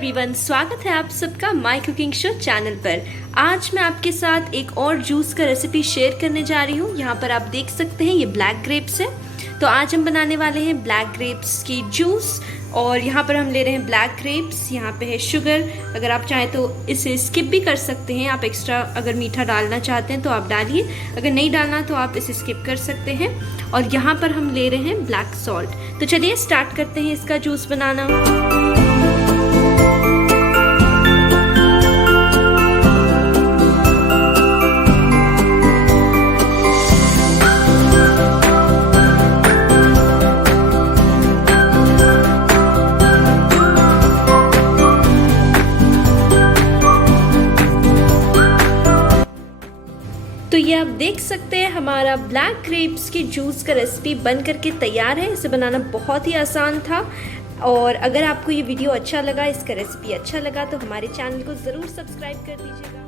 Everyone, स्वागत है आप सबका माय कुकिंग शो चैनल पर। आज मैं आपके साथ एक और जूस का रेसिपी शेयर करने जा रही हूँ। यहाँ पर आप देख सकते हैं ये ब्लैक ग्रेप्स है। तो आज हम बनाने वाले हैं ब्लैक ग्रेप्स की जूस। और यहाँ पर हम ले रहे हैं ब्लैक ग्रेप्स, यहाँ पे है शुगर। अगर आप चाहें तो इसे स्किप भी कर सकते हैं। आप एक्स्ट्रा अगर मीठा डालना चाहते हैं तो आप डालिए, अगर नहीं डालना तो आप इसे स्किप कर सकते हैं। और यहाँ पर हम ले रहे हैं ब्लैक सॉल्ट। तो चलिए स्टार्ट करते हैं इसका जूस बनाना। तो ये आप देख सकते हैं हमारा ब्लैक ग्रेप्स की जूस का रेसिपी बन करके तैयार है। इसे बनाना बहुत ही आसान था। और अगर आपको ये वीडियो अच्छा लगा, इसका रेसिपी अच्छा लगा, तो हमारे चैनल को ज़रूर सब्सक्राइब कर दीजिएगा।